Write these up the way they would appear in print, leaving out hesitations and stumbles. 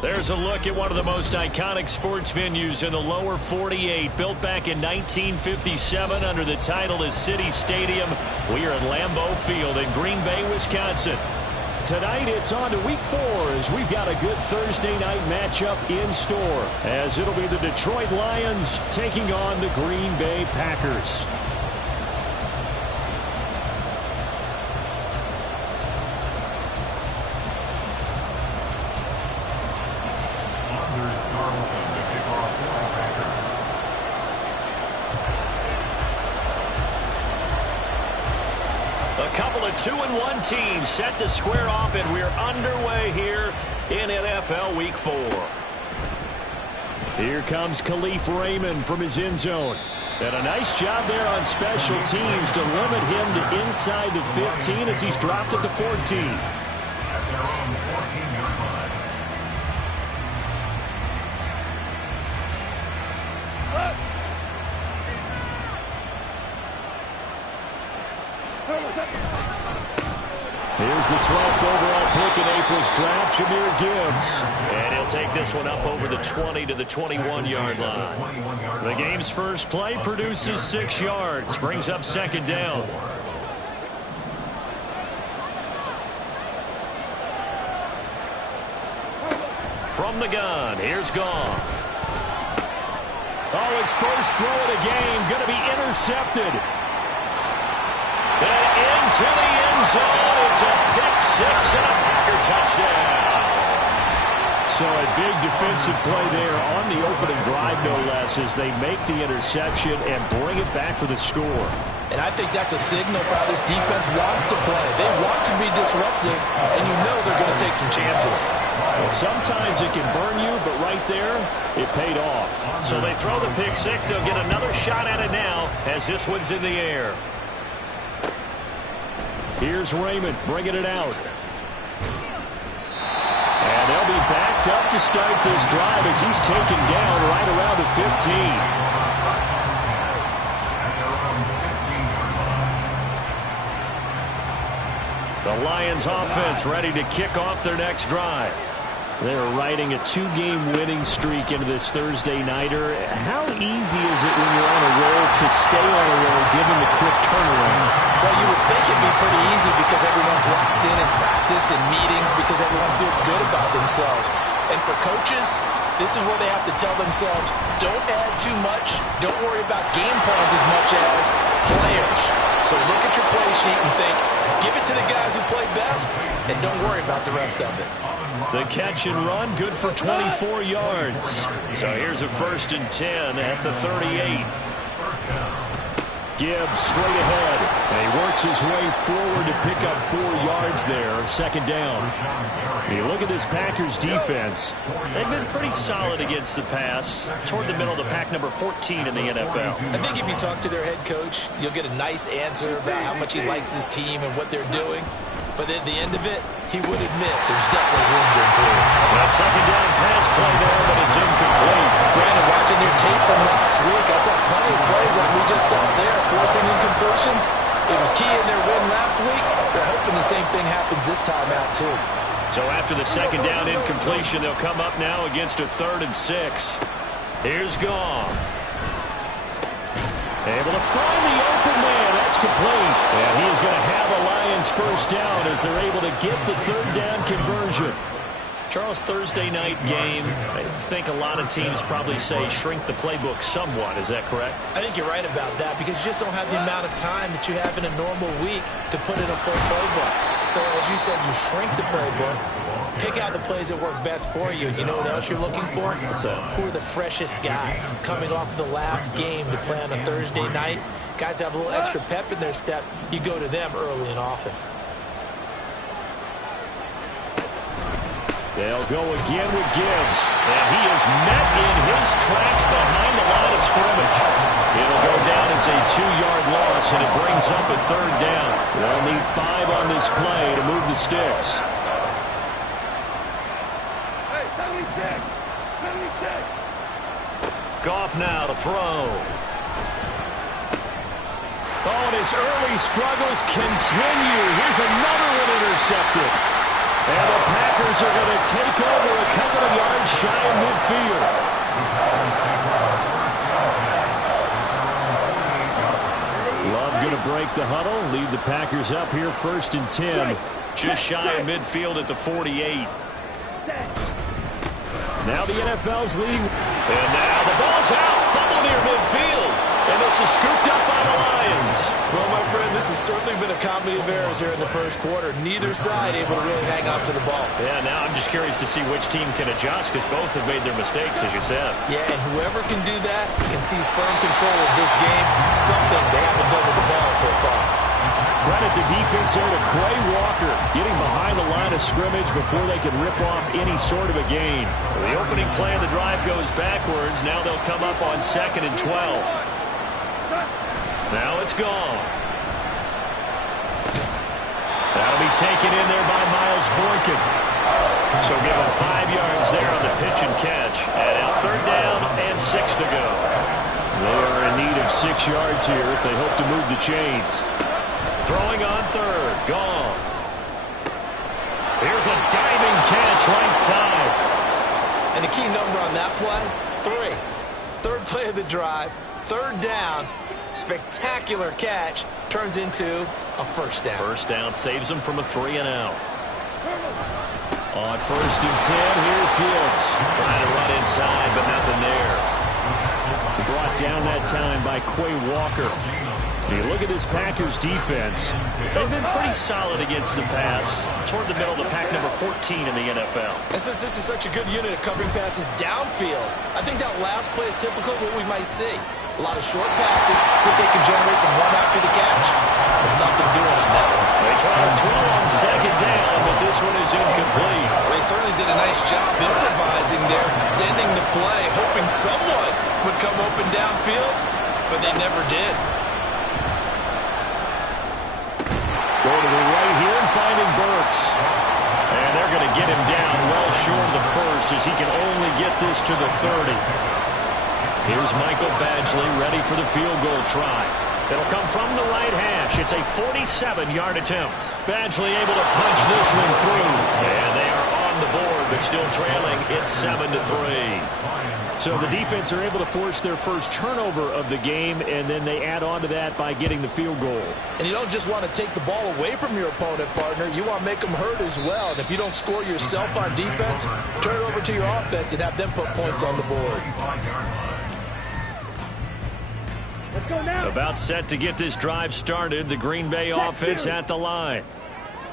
There's a look at one of the most iconic sports venues in the lower 48. Built back in 1957 under the title of City Stadium. We are at Lambeau Field in Green Bay, Wisconsin. Tonight it's on to week 4 as we've got a good Thursday night matchup in store. As it'll be the Detroit Lions taking on the Green Bay Packers. A couple of 2-1 teams set to square off, and we're underway here in NFL Week 4. Here comes Khalif Raymond from his end zone. And a nice job there on special teams to limit him to inside the 15 as he's dropped at the 14. Here's the 12th overall pick in April's draft, Jahmyr Gibbs. And he'll take this one up over the 20 to the 21-yard line. The game's first play produces 6 yards, brings up second down. From the gun, here's Goff. Oh, his first throw of the game, going to be intercepted. And into the end zone, it's a pick 6 and a Packer touchdown. So a big defensive play there on the opening drive, no less, as they make the interception and bring it back for the score. And I think that's a signal for how this defense wants to play. They want to be disruptive, and you know they're going to take some chances. Well, sometimes it can burn you, but right there, it paid off. So they throw the pick 6. They'll get another shot at it now as this one's in the air. Here's Raymond bringing it out. And they'll be backed up to start this drive as he's taken down right around the 15. The Lions offense ready to kick off their next drive. They're riding a 2-game winning streak into this Thursday nighter. How easy is it when you're on a roll to stay on a roll given the quick turnaround? Well, you would think it'd be pretty easy because everyone's locked in practice and meetings because everyone feels good about themselves. And for coaches, this is where they have to tell themselves, don't add too much. Don't worry about game plans as much as players. So look at your play sheet and think, give it to the guys who play best, and don't worry about the rest of it. The catch and run, good for 24 yards. So here's a 1st and 10 at the 38. Gibbs straight ahead. And he works his way forward to pick up 4 yards there, second down. You look at this Packers defense. They've been pretty solid against the pass, toward the middle of the pack, number 14 in the NFL. I think if you talk to their head coach, you'll get a nice answer about how much he likes his team and what they're doing. But at the end of it, he would admit there's definitely room to improve. A second down pass play there, but it's incomplete. Brandon, watching your tape from last week, I saw plenty of plays like we just saw there, forcing incompletions. It was key in their win last week. They're hoping the same thing happens this time out, too. So after the second down incompletion, they'll come up now against a 3rd and 6. Here's Goff. Able to find the open man. That's complete. And he is going to have a Lions Lions first down as they're able to get the third down conversion. Charles, Thursday night game, I think a lot of teams probably say shrink the playbook somewhat. Is that correct? I think you're right about that because you just don't have the amount of time that you have in a normal week to put in a full playbook. So as you said, you shrink the playbook, pick out the plays that work best for you. You know what else you're looking for? What's that? Who are the freshest guys coming off of the last game to play on a Thursday night? Guys have a little extra pep in their step. You go to them early and often. They'll go again with Gibbs. And he is met in his tracks behind the line of scrimmage. It'll go down as a 2-yard loss, and it brings up a third down. They'll need 5 on this play to move the sticks. Hey, 76! 76! Goff now to throw. Oh, and his early struggles continue. Here's another one intercepted. And the Packers are going to take over a couple of yards shy of midfield. Love going to break the huddle, lead the Packers up here 1st and 10. Just shy of midfield at the 48. Now the NFL's leading. And now the ball's out. Fumble near midfield. And this is scooped up by the Lions. Well, my friend, this has certainly been a comedy of errors here in the first quarter. Neither side able to really hang on to the ball. Yeah, now I'm just curious to see which team can adjust because both have made their mistakes, as you said. Yeah, and whoever can do that can seize firm control of this game. Something they haven't done with the ball so far. Credit the defense there to Quay Walker, getting behind the line of scrimmage before they can rip off any sort of a gain. The opening play of the drive goes backwards. Now they'll come up on 2nd and 12. Now it's gone. That'll be taken in there by Miles Boykin. So give him 5 yards there on the pitch and catch. And now 3rd down and 6 to go. They are in need of 6 yards here if they hope to move the chains. Throwing on 3rd. Goff. Here's a diving catch right side. And the key number on that play, 3. 3rd play of the drive, 3rd down. Spectacular catch turns into a 1st down. 1st down saves them from a 3 and out. On 1st and 10, here's Gibbs. Trying to run inside, but nothing there. Brought down that time by Quay Walker. You look at this Packers defense. They've been pretty solid against the pass. Toward the middle of the pack, number 14 in the NFL. And since this is such a good unit of covering passes downfield, I think that last play is typical of what we might see. A lot of short passes, see if they can generate some run after the catch. But nothing doing on that one. They try to throw on 2nd down, but this one is incomplete. They certainly did a nice job improvising there, extending the play, hoping someone would come open downfield, but they never did. Go to the right here and finding Burks. And they're going to get him down well short of the 1st as he can only get this to the 30. Here's Michael Badgley ready for the field goal try. It'll come from the right hash. It's a 47-yard attempt. Badgley able to punch this one through. And they are on the board, but still trailing. It's 7-3. So the defense are able to force their first turnover of the game, and then they add on to that by getting the field goal. And you don't just want to take the ball away from your opponent, partner. You want to make them hurt as well. And if you don't score yourself on defense, turn it over to your offense and have them put points on the board. Let's go now. About set to get this drive started, the Green Bay offense at the line.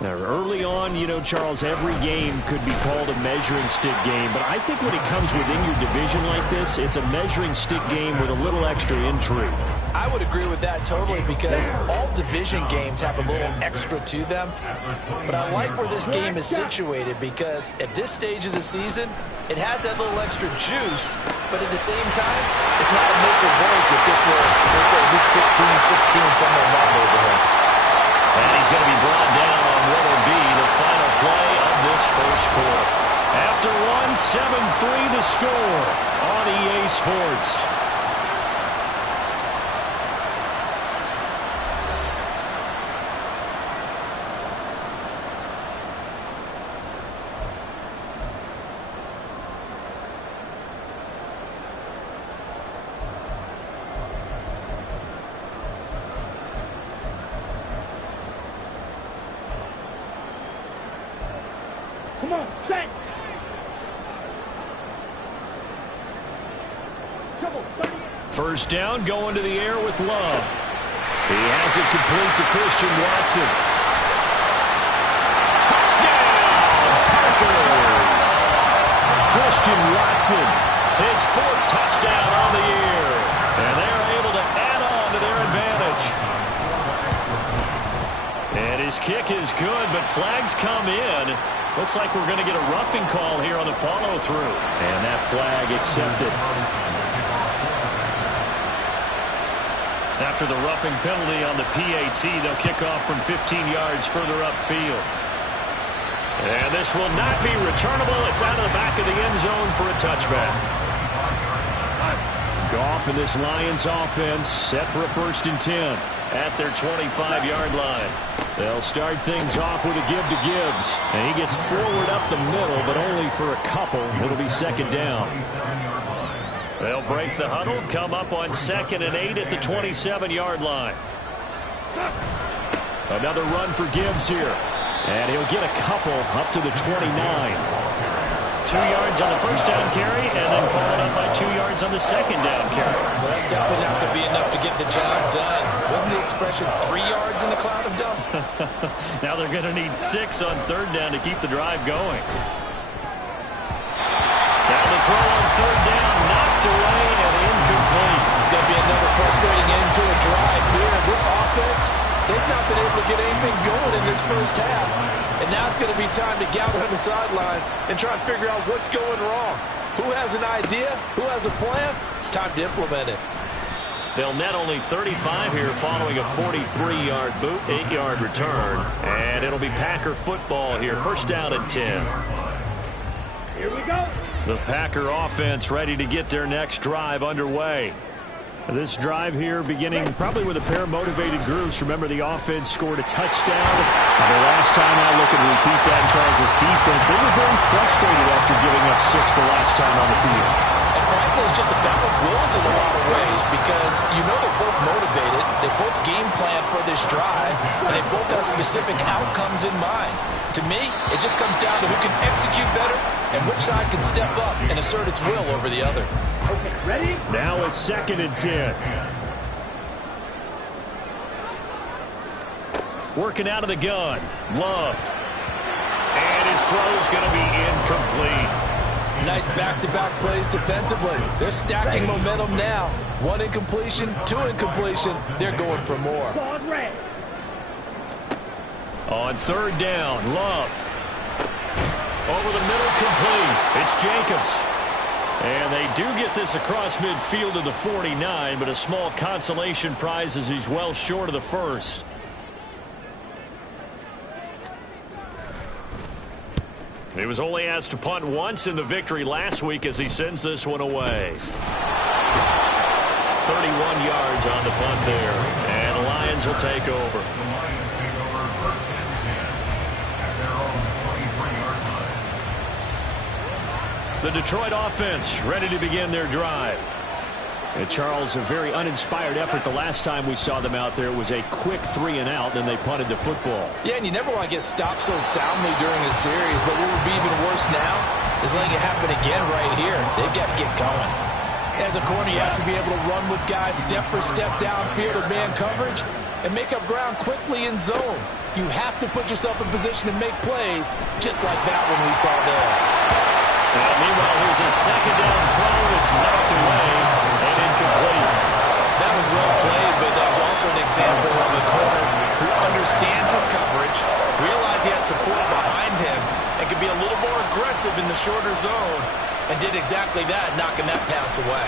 Now, early on, you know, Charles, every game could be called a measuring stick game. But I think when it comes within your division like this, it's a measuring stick game with a little extra intrigue. I would agree with that totally because all division games have a little extra to them. But I like where this game is situated because at this stage of the season, it has that little extra juice. But at the same time, it's not a make or break if this were, let's say, week 15, 16, somewhere in that neighborhood. And he's going to be brought down on what will be the final play of this first quarter. After one, 7-3 the score on EA Sports. Come on, set. Come on, 30. First down, going to the air with Love. He has it complete to Christian Watson. Touchdown, Packers! Christian Watson, his 4th touchdown on the year. And they're able to add on to their advantage. And his kick is good, but flags come in. Looks like we're going to get a roughing call here on the follow-through. And that flag accepted. After the roughing penalty on the PAT, they'll kick off from 15 yards further upfield. And this will not be returnable. It's out of the back of the end zone for a touchback. Goff and this Lions offense set for a 1st and 10 at their 25-yard line. They'll start things off with a give to Gibbs. And he gets forward up the middle, but only for a couple. It'll be 2nd down. They'll break the huddle, come up on 2nd and 8 at the 27-yard line. Another run for Gibbs here. And he'll get a couple up to the 29. 2 yards on the first down carry, and then followed up by 2 yards on the second down carry. Well, that's definitely not going to be enough to get the job done. Wasn't the expression 3 yards in a cloud of dust? Now they're going to need 6 on 3rd down to keep the drive going. Now the throw on 3rd down, knocked away and incomplete. It's going to be another frustrating end to a drive here. This offense, they've not been able to get anything going in this first half. And now it's going to be time to gather on the sidelines and try and figure out what's going wrong. Who has an idea? Who has a plan? Time to implement it. They'll net only 35 here following a 43-yard boot, 8-yard return. And it'll be Packer football here. 1st down and 10. Here we go. The Packer offense ready to get their next drive underway. This drive here beginning probably with a pair of motivated groups. Remember, the offense scored a touchdown. The last time I look and repeat that, Charles' defense, they were very frustrated after giving up 6 the last time on the field. And frankly, it's just a battle of wills in a lot of ways because you know they're both motivated. They both game plan for this drive, and they both have specific outcomes in mind. To me, it just comes down to who can execute better and which side can step up and assert its will over the other. Okay, ready? Now a 2nd and 10. Working out of the gun. Love. And his throw's going to be incomplete. Nice back-to-back plays defensively. They're stacking momentum now. 1 incompletion, 2 incompletion. They're going for more. Ball red. On 3rd down, Love. Over the middle, complete. It's Jacobs. And they do get this across midfield to the 49, but a small consolation prize as he's well short of the 1st. He was only asked to punt once in the victory last week as he sends this one away. 31 yards on the punt there, and the Lions will take over. The Detroit offense ready to begin their drive. And Charles, a very uninspired effort the last time we saw them out there. It was a quick 3 and out, then they punted the football. Yeah, and you never want to get stopped so soundly during a series, but what would be even worse now is letting it happen again right here. They've got to get going. As a corner, you have to be able to run with guys step for step downfield or man coverage and make up ground quickly in zone. You have to put yourself in position to make plays just like that one we saw there. Meanwhile, here's a 2nd down throw. It's knocked away and incomplete. That was well played, but that was also an example of a corner who understands his coverage, realized he had support behind him, and could be a little more aggressive in the shorter zone, and did exactly that, knocking that pass away.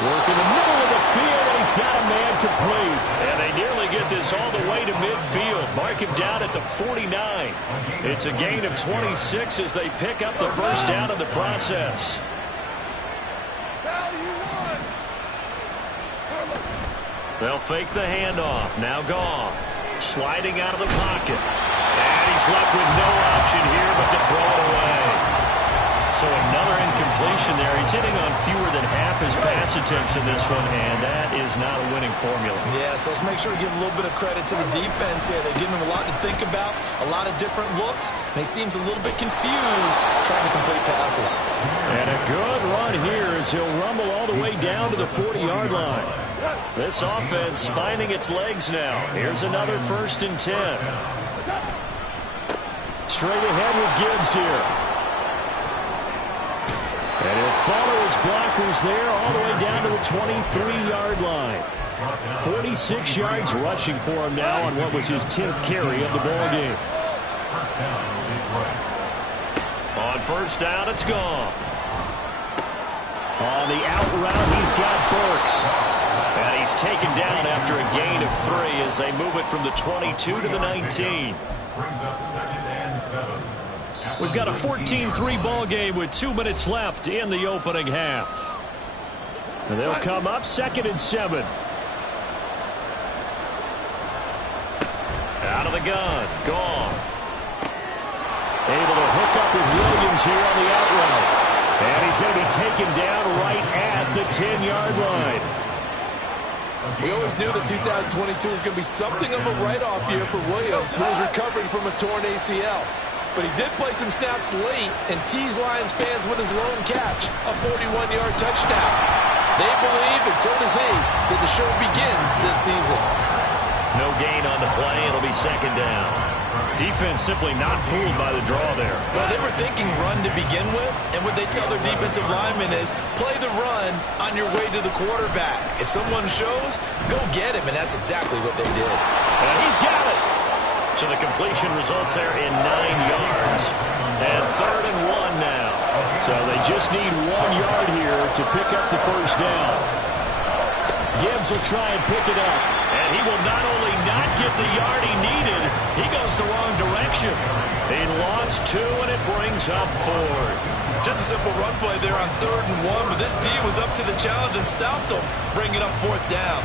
Work in the middle of the field, and he's got a man complete. And they nearly get this all the way to midfield. Mark him down at the 49. It's a gain of 26 as they pick up the 1st down in the process. They'll fake the handoff. Now Goff sliding out of the pocket. And he's left with no option here but to throw it away. So another incompletion there. He's hitting on fewer than half his pass attempts in this one, and that is not a winning formula. Yes, let's make sure to give a little bit of credit to the defense here. They're giving him a lot to think about, a lot of different looks, and he seems a little bit confused trying to complete passes. And a good run here as he'll rumble all the way down to the 40-yard line. This offense finding its legs now. Here's another 1st and 10. Straight ahead with Gibbs here. And he'll follow his blockers there all the way down to the 23-yard line. 46 yards rushing for him now on what was his 10th carry of the ball game. On 1st down, it's gone. On the out route, he's got Burks. And he's taken down after a gain of 3 as they move it from the 22 to the 19. We've got a 14-3 ball game with 2 minutes left in the opening half. And they'll come up 2nd and 7. Out of the gun, Goff. Able to hook up with Williams here on the out route. And he's going to be taken down right at the 10-yard line. We always knew that 2022 was going to be something of a write-off year for Williams, who was recovering from a torn ACL. But he did play some snaps late and teased Lions fans with his lone catch, a 41-yard touchdown. They believe, and so does he, that the show begins this season. No gain on the play. It'll be 2nd down. Defense simply not fooled by the draw there. Well, they were thinking run to begin with, and what they tell their defensive linemen is play the run on your way to the quarterback. If someone shows, go get him, and that's exactly what they did. And he's got it. So the completion results there in 9 yards. And 3rd and 1 now. So they just need 1 yard here to pick up the 1st down. Gibbs will try and pick it up. And he will not only not get the yard he needed, he goes the wrong direction. He lost 2, and it brings up 4th. Just a simple run play there on 3rd and 1, but this D was up to the challenge and stopped him, bringing up 4th down.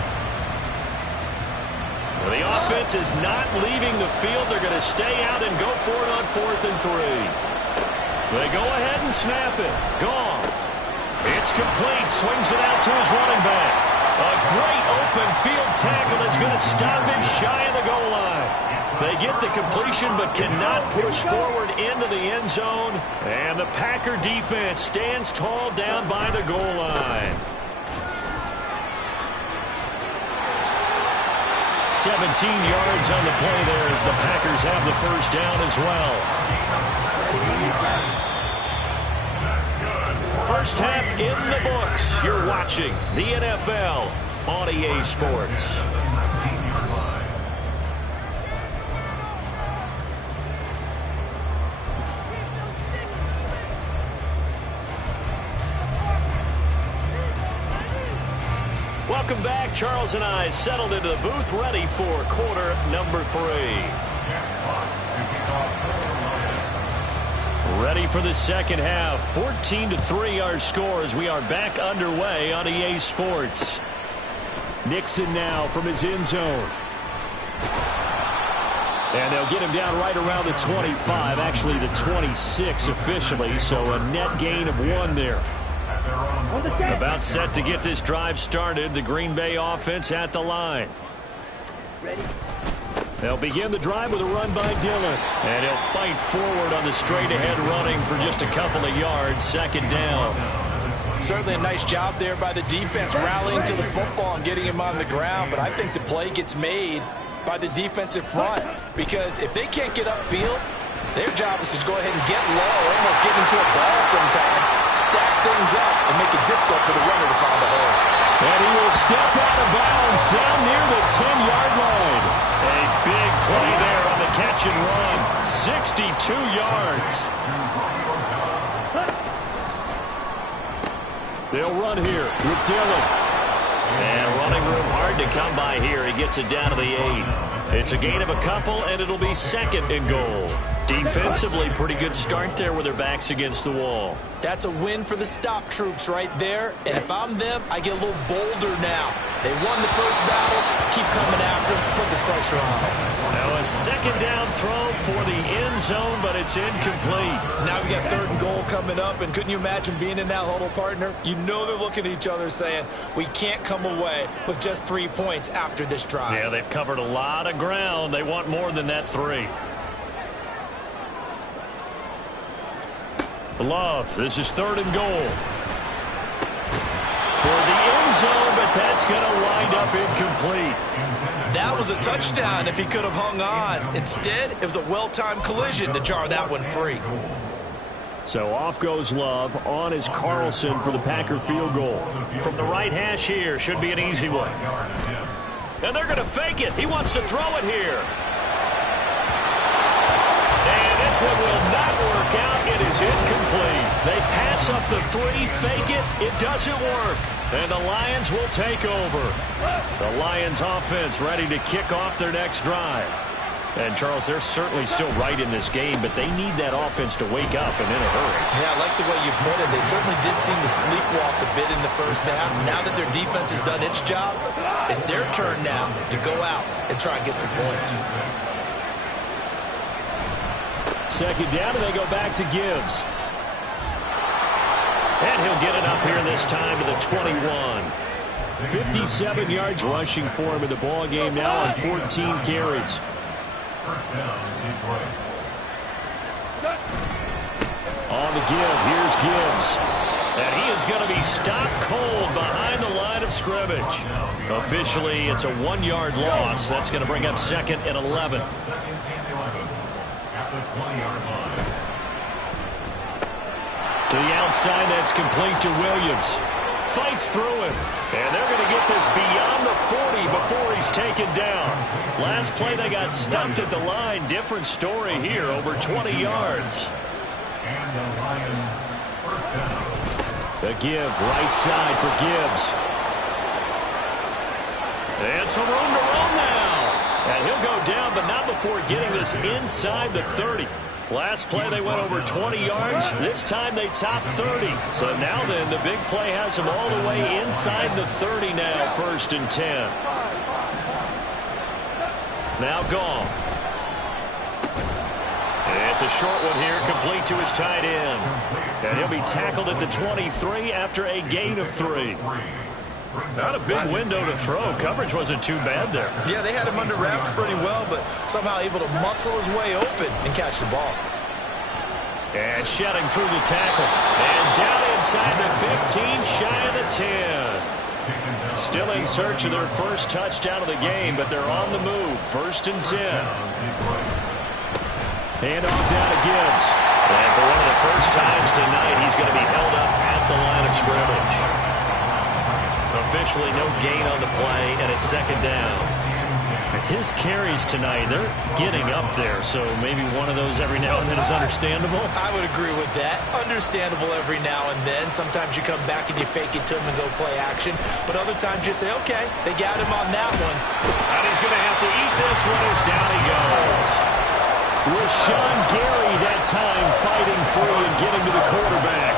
Well, the offense is not leaving the field. They're going to stay out and go for it on 4th and 3. They go ahead and snap it. Goff. It's complete. Swings it out to his running back. A great open field tackle that's going to stop him shy of the goal line. They get the completion but cannot push forward into the end zone. And the Packer defense stands tall down by the goal line. 17 yards on the play there as the Packers have the 1st down as well. 1st half in the books. You're watching the NFL on EA Sports. Welcome back. Charles and I settled into the booth ready for quarter number 3. Ready for the 2nd half. 14-3 our score as we are back underway on EA Sports. Nixon now from his end zone. And they'll get him down right around the 25, actually the 26 officially, so a net gain of 1 there. About set to get this drive started. The Green Bay offense at the line. Ready. They'll begin the drive with a run by Dillon. And he'll fight forward on the straight-ahead running for just a couple of yards. 2nd down. Certainly a nice job there by the defense rallying to the football and getting him on the ground. But I think the play gets made by the defensive front. Because if they can't get upfield, their job is to go ahead and get low, almost get into a ball sometimes, stack things up, and make it difficult for the runner to find a hole. And he will step out of bounds down near the 10-yard line. A big play there on the catch and run. 62 yards. They'll run here with Dillon. And running room hard to come by here. He gets it down to the 8. It's a gain of a couple, and it'll be 2nd and goal. Defensively, pretty good start there with their backs against the wall. That's a win for the stop troops right there. And if I'm them, I get a little bolder now. They won the first battle, keep coming after them, put the pressure on him. Now a second down throw for the end zone, but it's incomplete. Now we got 3rd and goal coming up, and couldn't you imagine being in that huddle, partner? You know they're looking at each other saying, we can't come away with just 3 points after this drive. Yeah, they've covered a lot of ground. They want more than that 3. Love, this is 3rd and goal. Toward the end zone, but that's going to wind up incomplete. That was a touchdown if he could have hung on. Instead, it was a well-timed collision to jar that one free. So off goes Love. On is Carlson for the Packer field goal. From the right hash here, should be an easy one. And they're going to fake it. He wants to throw it here. And this one will not work out. It is incomplete. They pass up the 3, fake it. It doesn't work. And the Lions will take over. The Lions offense ready to kick off their next drive. And, Charles, they're certainly still right in this game, but they need that offense to wake up and in a hurry. Yeah, I like the way you put it. They certainly did seem to sleepwalk a bit in the first half. Now that their defense has done its job, it's their turn now to go out and try and get some points. Second down, and they go back to Gibbs. And he'll get it up here this time to the 21. 57 yards rushing for him in the ball game now on 14 carries. First down, Detroit. On the give, here's Gibbs. And he is going to be stopped cold behind the line of scrimmage. Officially, it's a 1-yard loss. That's going to bring up 2nd and 11. Second and 11 at the 20-yard line. To the outside, that's complete to Williams. Fights through him. And they're going to get this beyond the 40 before he's taken down. Last play, they got stumped at the line. Different story here, over 20 yards. And the Lions first down. The give, right side for Gibbs. And some room to run now. And he'll go down, but not before getting this inside the 30. Last play, they went over 20 yards. This time, they topped 30. So now then, the big play has them all the way inside the 30 now, 1st and 10. Now Goff. It's a short one here, complete to his tight end. And he'll be tackled at the 23 after a gain of 3. Not a big window to throw. Coverage wasn't too bad there. Yeah, they had him under wraps pretty well, but somehow able to muscle his way open and catch the ball. And shedding through the tackle. And down inside the 15, shy of the 10. Still in search of their first touchdown of the game, but they're on the move. 1st and 10. Hand off down to Gibbs. And for one of the first times tonight, he's going to be held up at the line of scrimmage. Officially no gain on the play, and it's 2nd down. His carries tonight, they're getting up there, so maybe one of those every now and then is understandable. I would agree with that. Understandable every now and then. Sometimes you come back and you fake it to him and go play action. But other times you say, okay, they got him on that one. And he's going to have to eat this one as down he goes. Rashawn Gary that time fighting free and getting to the quarterback.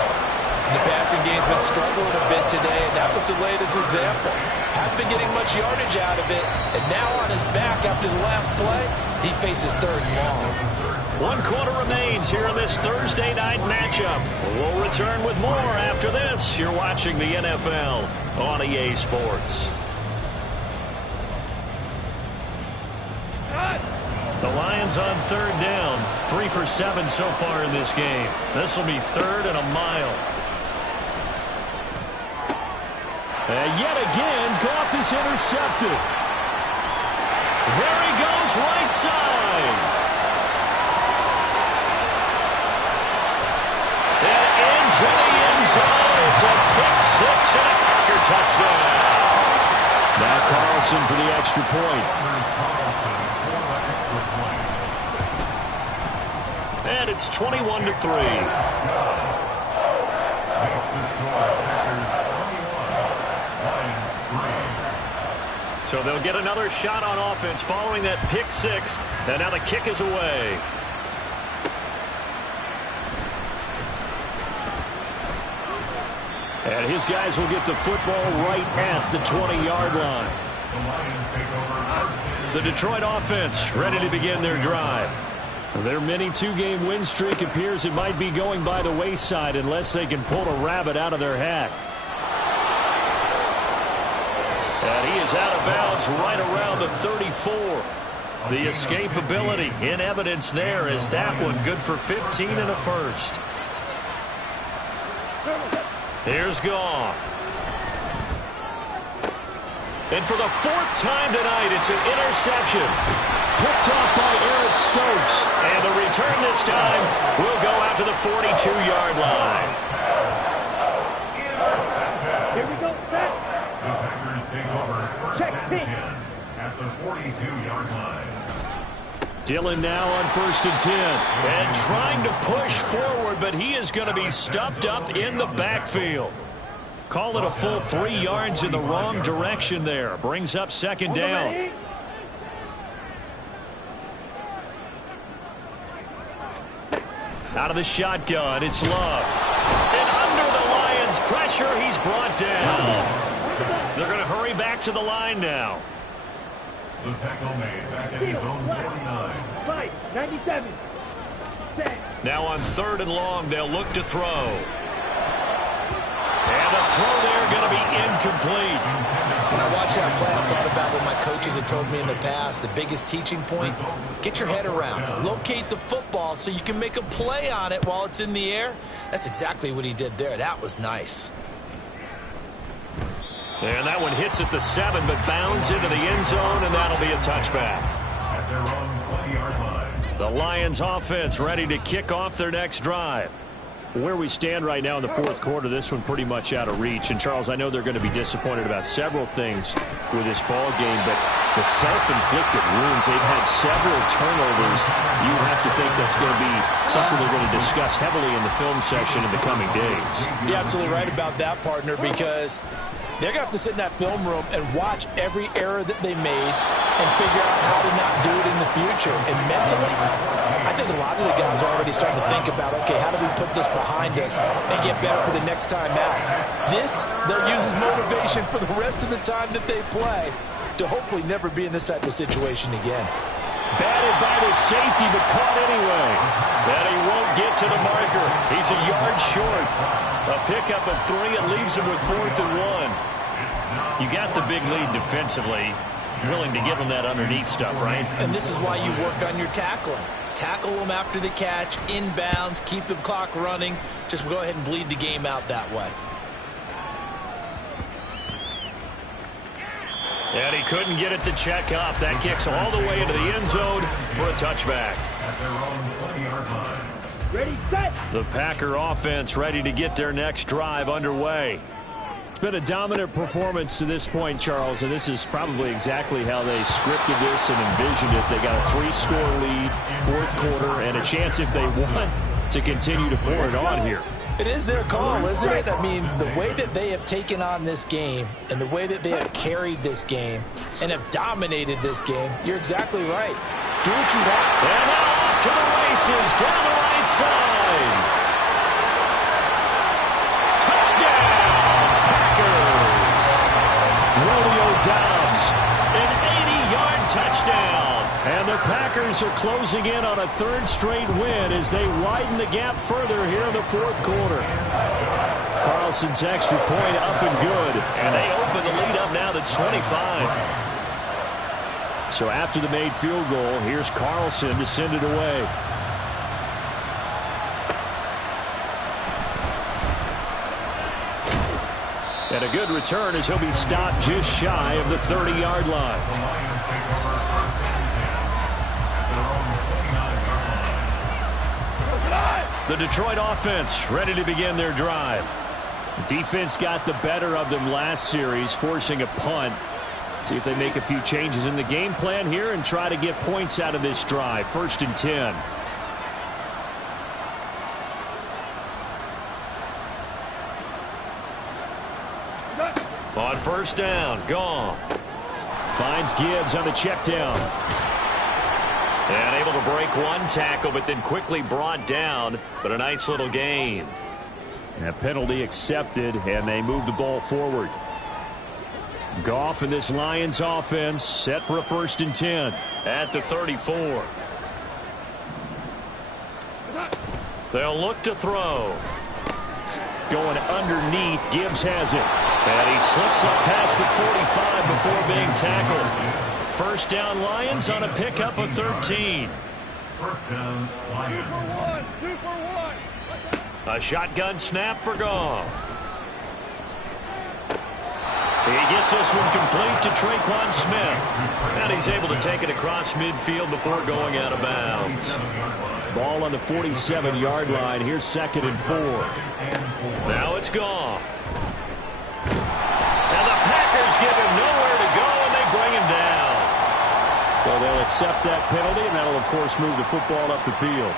The passing game's been struggling a bit today, and that was the latest example. Haven't been getting much yardage out of it, and now on his back after the last play, he faces 3rd and long. 1 quarter remains here in this Thursday night matchup. We'll return with more after this. You're watching the NFL on EA Sports. The Lions on 3rd down. 3 for 7 so far in this game. This will be 3rd and a mile. And yet again, Goff is intercepted. There he goes, right side. And into the end zone. It's a pick 6 and a Packer touchdown. Now Carlson for the extra point. And it's 21-3. So they'll get another shot on offense following that pick 6. And now the kick is away. And his guys will get the football right at the 20-yard line. The Detroit offense ready to begin their drive. Their mini two-game win streak appears it might be going by the wayside unless they can pull a rabbit out of their hat. And he is out of bounds right around the 34. The escapability in evidence there as that one good for 15 and a first. Here's Goff. And for the fourth time tonight, it's an interception. Picked off by Eric Stokes. And the return this time will go out to the 42-yard line. Here we go, set. The Packers take over first Check, and 10 at the 42-yard line. Dillon now on 1st and 10. And trying to push forward, but he is going to be stuffed up in the backfield. Call it a full 3 yards in the wrong direction there. Brings up second down. Out of the shotgun, it's Love. And under the Lions' pressure, he's brought down. They're going to hurry back to the line now. The tackle made back at his own 49. Right, 97. Set. Now on 3rd and long, they'll look to throw. And the throw there going to be incomplete. When I watched that play, I thought about what my coaches had told me in the past. The biggest teaching point, get your head around. Locate the football so you can make a play on it while it's in the air. That's exactly what he did there. That was nice. And that one hits at the 7, but bounds into the end zone, and that'll be a touchback. At their own 20-yard line. The Lions offense ready to kick off their next drive. Where we stand right now in the 4th quarter, this one pretty much out of reach. And, Charles, I know they're going to be disappointed about several things with this ball game, but the self-inflicted wounds, they've had several turnovers. You have to think that's going to be something they're going to discuss heavily in the film section in the coming days. You're absolutely right about that, partner, because they're going to have to sit in that film room and watch every error that they made and figure out how to not do it in the future. And mentally, I think a lot of the guys are already starting to think about, okay, how do we put this behind us and get better for the next time out? This, they'll use as motivation for the rest of the time that they play to hopefully never be in this type of situation again. Batted by the safety, but caught anyway. And he won't get to the marker. He's a yard short. A pickup of 3 and leaves him with 4th and 1. You got the big lead defensively. Willing to give him that underneath stuff, right? And this is why you work on your tackling. Tackle them after the catch, inbounds, keep the clock running. Just go ahead and bleed the game out that way. And he couldn't get it to check up. That kicks all the way into the end zone for a touchback. At their own 20-yard line. Ready, set. The Packer offense ready to get their next drive underway. It's been a dominant performance to this point, Charles, and this is probably exactly how they scripted this and envisioned it. They got a 3-score lead, 4th quarter, and a chance if they want to continue to pour it on here. It is their call, isn't it? I mean, the way that they have taken on this game and the way that they have carried this game and have dominated this game, you're exactly right. Do what you want. And now off to the races down the right side. Touchdown, Packers. Romeo Doubs, an 80-yard touchdown. And the Packers are closing in on a 3rd straight win as they widen the gap further here in the 4th quarter. Carlson's extra point up and good. And they open the lead up now to 25. So after the made field goal, here's Carlson to send it away. And a good return as he'll be stopped just shy of the 30-yard line. The Lions take over first and 10 at their own 49-yard line. The Detroit offense ready to begin their drive. Defense got the better of them last series, forcing a punt. See if they make a few changes in the game plan here and try to get points out of this drive. 1st and 10. On 1st down, Goff finds Gibbs on the check down. And able to break one tackle, but then quickly brought down. But a nice little gain. And a penalty accepted, and they move the ball forward. Goff and this Lions offense set for a 1st and 10 at the 34. They'll look to throw. Going underneath, Gibbs has it. And he slips up past the 45 before being tackled. 1st down Lions on a pickup of 13. 1st down, Lions. A shotgun snap for Goff. He gets this one complete to Tre'Quan Smith. And he's able to take it across midfield before going out of bounds. Ball on the 47-yard line. Here's 2nd and 4. Now it's Goff. And the Packers give him nowhere to go, and they bring him down. So they'll accept that penalty, and that'll, of course, move the football up the field.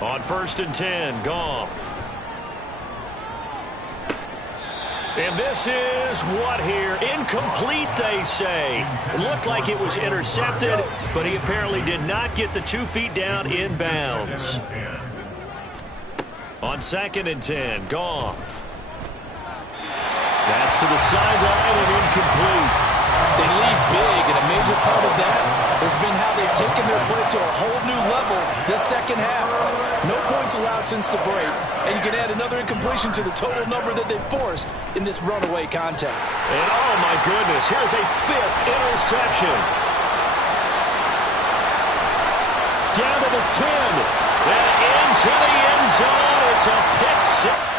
On 1st and 10, Goff. And this is what here? Incomplete, they say. It looked like it was intercepted, but he apparently did not get the 2 feet down in bounds. On 2nd and 10, Goff. That's to the sideline and incomplete. They lead big, and a major part of that has been how they've taken their play to a whole new level this 2nd half. No points allowed since the break, and you can add another incompletion to the total number that they've forced in this runaway contest. And oh my goodness, here's a 5th interception. Down to the 10, and into the end zone. It's a pick six.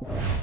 line.